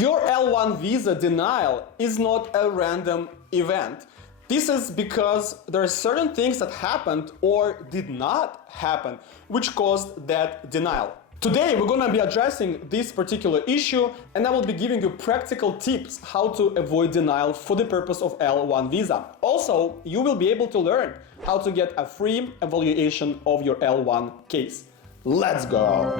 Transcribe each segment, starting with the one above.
Your L1 visa denial is not a random event. This is because there are certain things that happened or did not happen which caused that denial. Today we're going to be addressing this particular issue, and I will be giving you practical tips how to avoid denial for the purpose of L1 visa. Also, you will be able to learn how to get a free evaluation of your L1 case. Let's go!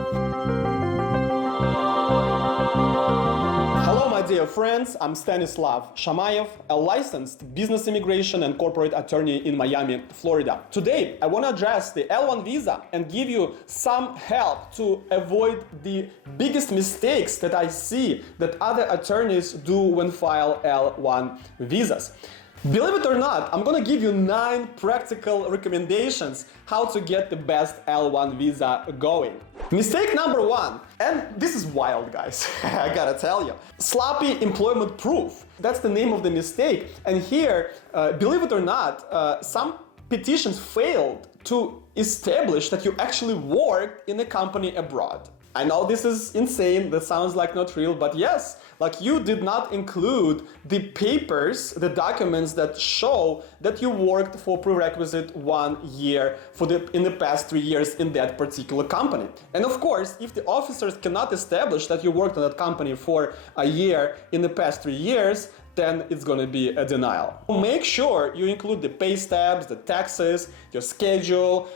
Hello my dear friends, I'm Stanislav Shamayev, a licensed business immigration and corporate attorney in Miami, Florida. Today I want to address the L1 visa and give you some help to avoid the biggest mistakes that I see that other attorneys do when file L1 visas. Believe it or not, I'm gonna give you 9 practical recommendations how to get the best L1 visa going. Mistake number 1, and this is wild guys, I gotta tell you. Sloppy employment proof, that's the name of the mistake. And here, believe it or not, some petitions failed to establish that you actually worked in a company abroad. I know this is insane, that sounds like not real, but yes, like you did not include the papers, the documents that show that you worked for prerequisite 1 year in the past 3 years in that particular company. And of course, if the officers cannot establish that you worked in that company for a year in the past 3 years, then it's going to be a denial. Make sure you include the pay stubs, the taxes, your schedule,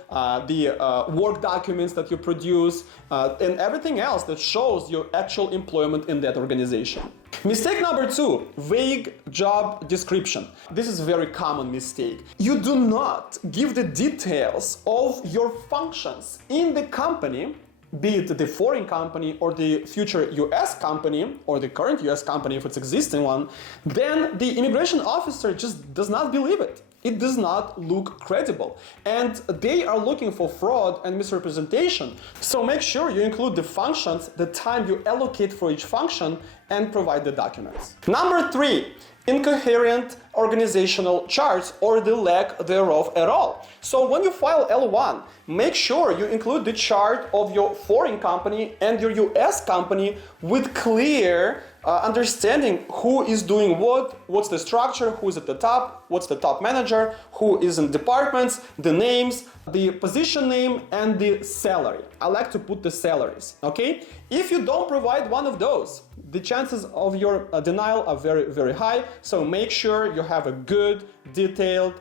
the work documents that you produce, and everything else that shows your actual employment in that organization. Mistake number 2, vague job description. This is a very common mistake. You do not give the details of your functions in the company, be it the foreign company or the future US company or the current US company if it's existing one, then the immigration officer just does not believe it. It does not look credible. And they are looking for fraud and misrepresentation. So make sure you include the functions, the time you allocate for each function, and provide the documents. Number 3, incoherent organizational charts or the lack thereof at all. So when you file L1, make sure you include the chart of your foreign company and your US company with clear understanding who is doing what, what's the structure, who is at the top, what's the top manager, who is in departments, the names, the position name, and the salary. I like to put the salaries, okay? If you don't provide one of those, the chances of your denial are very, very high. So make sure you have a good, detailed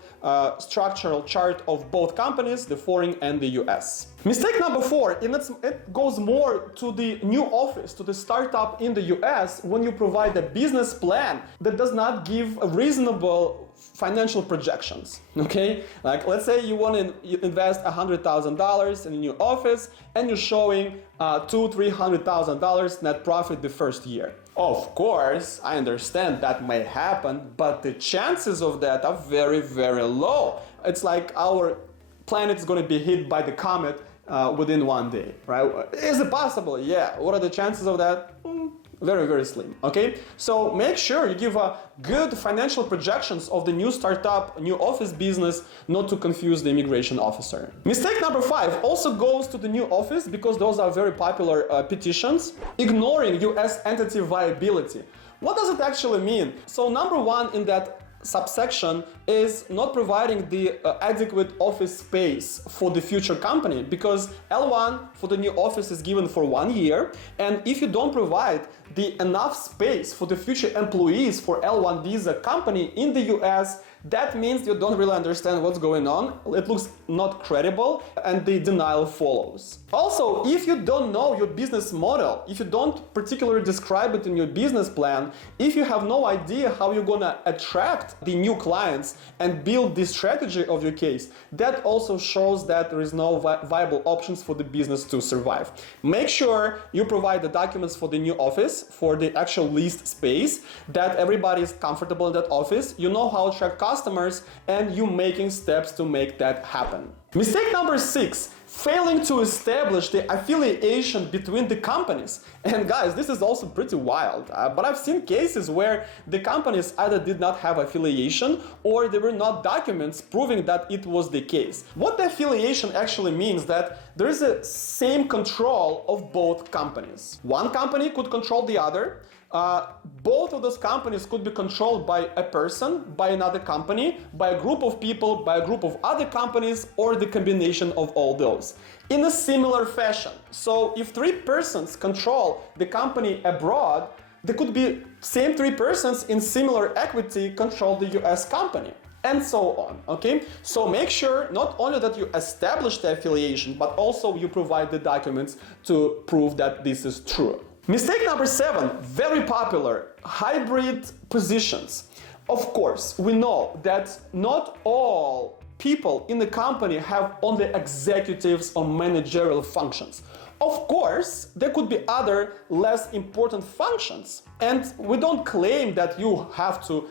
structural chart of both companies, the foreign and the US. Mistake number 4, and it goes more to the new office, to the startup in the US, when you provide a business plan that does not give a reasonable financial projections, okay? Like let's say you want to invest $100,000 in a new office and you're showing $200,000-$300,000 net profit the first year. Of course, I understand that may happen, but the chances of that are very, very low. It's like our planet is going to be hit by the comet within 1 day, right? Is it possible? Yeah. What are the chances of that? Very, very slim, okay? So make sure you give a good financial projections of the new startup, new office business, not to confuse the immigration officer. Mistake number 5 also goes to the new office because those are very popular petitions. Ignoring US entity viability. What does it actually mean? So number 1 in that subsection is not providing the adequate office space for the future company, because L1 for the new office is given for 1 year, and if you don't provide the enough space for the future employees for L1 visa company in the US, that means you don't really understand what's going on. It looks not credible and the denial follows. Also, if you don't know your business model, if you don't particularly describe it in your business plan, if you have no idea how you're gonna attract the new clients and build the strategy of your case, that also shows that there is no viable options for the business to survive. Make sure you provide the documents for the new office, for the actual leased space, that everybody is comfortable in that office, you know how to attract customers, and you making steps to make that happen. Mistake number 6, failing to establish the affiliation between the companies. And guys, this is also pretty wild, but I've seen cases where the companies either did not have affiliation or there were not documents proving that it was the case. What the affiliation actually means that there is a same control of both companies. One company could control the other, both of those companies could be controlled by a person, by another company, by a group of people, by a group of other companies, or the combination of all those. In a similar fashion. So if 3 persons control the company abroad, there could be same 3 persons in similar equity control the US company. And so on, okay? So make sure not only that you establish the affiliation, but also you provide the documents to prove that this is true. Mistake number 7, very popular, hybrid positions. Of course, we know that not all people in the company have only executives or managerial functions. Of course, there could be other less important functions, and we don't claim that you have to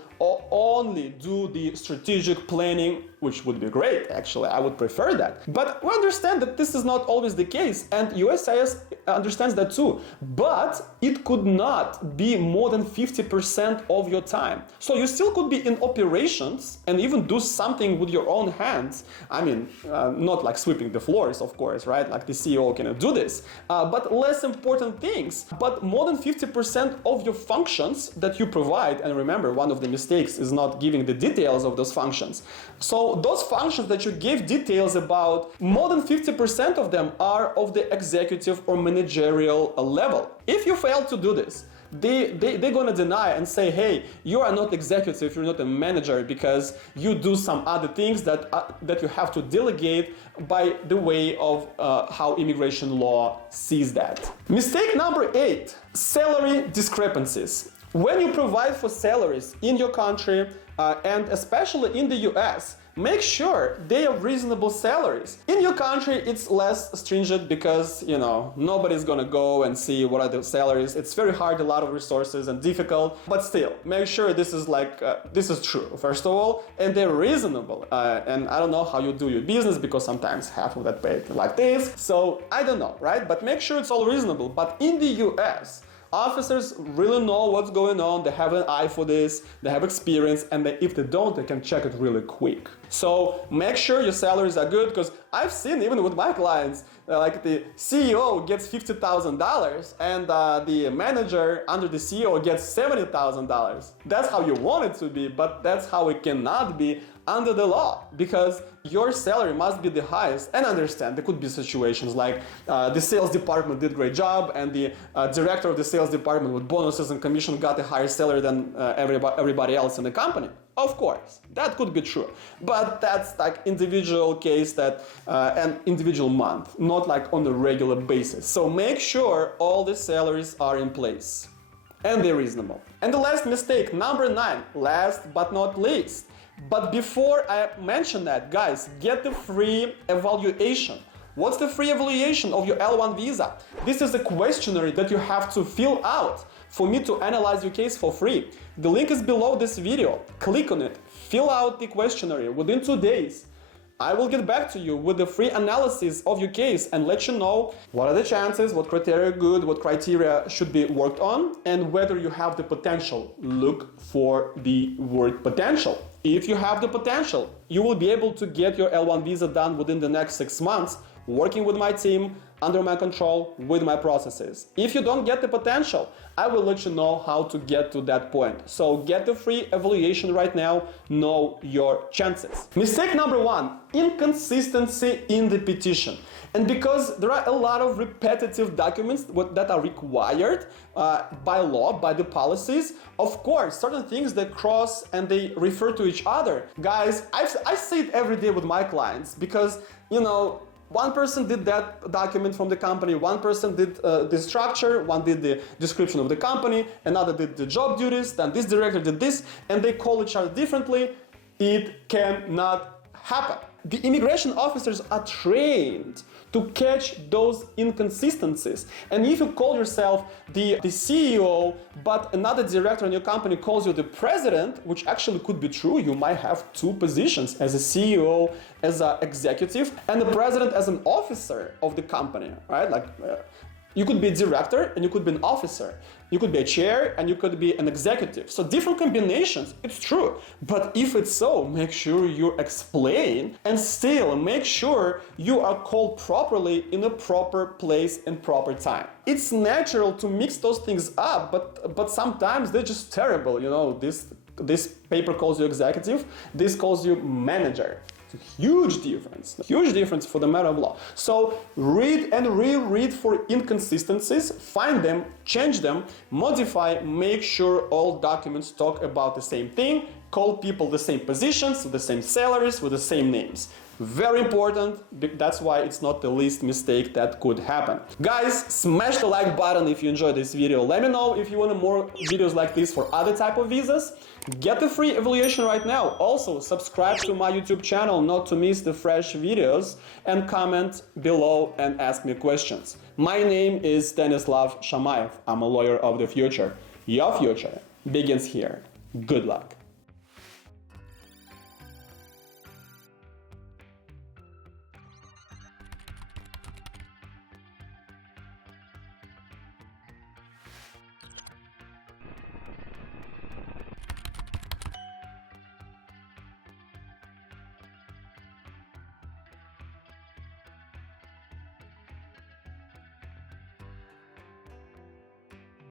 only do the strategic planning, which would be great, actually, I would prefer that. But we understand that this is not always the case, and USCIS understands that too. But it could not be more than 50% of your time. So you still could be in operations and even do something with your own hands. I mean, not like sweeping the floors, of course, right? Like the CEO cannot do this, but less important things. But more than 50% of your functions that you provide, and remember, one of the mistakes is not giving the details of those functions. So those functions that you give details about, more than 50% of them are of the executive or managerial level. If you fail to do this, they're gonna deny and say, hey, you are not executive, you're not a manager because you do some other things that you have to delegate by the way of how immigration law sees that. Mistake number 8, salary discrepancies. When you provide for salaries in your country and especially in the US, make sure they have reasonable salaries. In your country, it's less stringent because, you know, nobody's gonna go and see what are the salaries. It's very hard, a lot of resources and difficult, but still, make sure this is this is true, first of all, and they're reasonable. And I don't know how you do your business because sometimes half of that paid like this, so I don't know, right? But make sure it's all reasonable. But in the US, officers really know what's going on, they have an eye for this, they have experience, and if they don't, they can check it really quick. So make sure your salaries are good, because I've seen, even with my clients, like the CEO gets $50,000 and the manager under the CEO gets $70,000. That's how you want it to be, but that's how it cannot be under the law, because your salary must be the highest. And understand, there could be situations like the sales department did a great job and the director of the sales department with bonuses and commission got a higher salary than everybody else in the company. Of course, that could be true, but that's like individual case an individual month, not like on a regular basis. So make sure all the salaries are in place and they're reasonable. And the last mistake, number 9, last but not least. But before I mention that, guys, get the free evaluation. What's the free evaluation of your L-1 visa? This is a questionnaire that you have to fill out for me to analyze your case for free. The link is below this video. Click on it, fill out the questionnaire within 2 days. I will get back to you with the free analysis of your case and let you know what are the chances, what criteria are good, what criteria should be worked on, and whether you have the potential. Look for the word potential. If you have the potential, you will be able to get your L-1 visa done within the next 6 months, working with my team, under my control, with my processes. If you don't get the potential, I will let you know how to get to that point. So get the free evaluation right now, know your chances. Mistake number 1, inconsistency in the petition. And because there are a lot of repetitive documents that are required by law, by the policies, of course, certain things that cross and they refer to each other. Guys, I see it every day with my clients because, you know, one person did that document from the company, one person did the structure, one did the description of the company, another did the job duties, then this director did this, and they call each other differently. It cannot happen. The immigration officers are trained to catch those inconsistencies. And if you call yourself the CEO, but another director in your company calls you the president, which actually could be true, you might have 2 positions, as a CEO, as an executive, and the president as an officer of the company, right? Like, You could be a director and you could be an officer. You could be a chair and you could be an executive. So different combinations, it's true. But if it's so, make sure you explain and still make sure you are called properly in a proper place and proper time. It's natural to mix those things up, but sometimes they're just terrible. You know, this paper calls you executive, this calls you manager. Huge difference for the matter of law. So read and reread for inconsistencies, find them, change them, modify, make sure all documents talk about the same thing, call people the same positions, with the same salaries, with the same names. Very important, that's why it's not the least mistake that could happen. Guys, smash the like button if you enjoyed this video. Let me know if you want more videos like this for other type of visas. Get the free evaluation right now. Also, subscribe to my YouTube channel not to miss the fresh videos, and comment below and ask me questions. My name is Stanislav Shamayev. I'm a lawyer of the future. Your future begins here. Good luck.